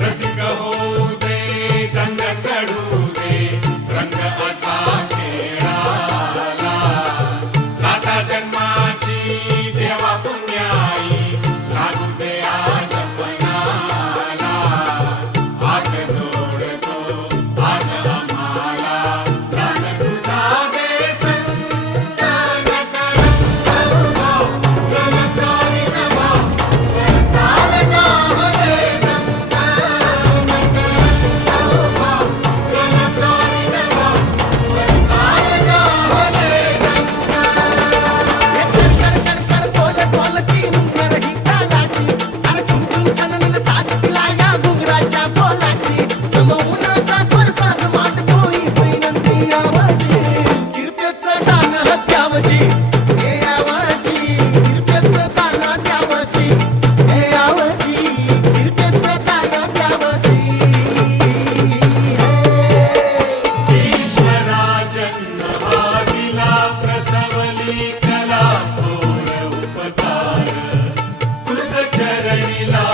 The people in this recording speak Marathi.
रसिक होऊ दे रंग चढू दे रंग असा खेळाला साता जन्माची देवा पुण्याई लागू दे आज पणाला हात जोडतो आज आम्हाला प्राण तुझा दे संत नटरंगमा गलकारी नभा स्वरताल जाहले नंत नटरंगमा गलकारी नभा स्वरताल जाहले नंत कड बोल बोलती मुंगर ही कानाची अरे झुमझुम छनन साथ दिलाया मुंगराच्या बोलाची समवून असा स्वर साध मांडतो ही विनंती आवाजी किरपेचं दान हत्यावजी हे आवाजी किरपेचं दान द्यावजी हे आवाजी किरपेचं दान द्यावजी ईश्वरा जन्म हा दिला प्रसवली कला थोर उपकार तुझ चरणी ला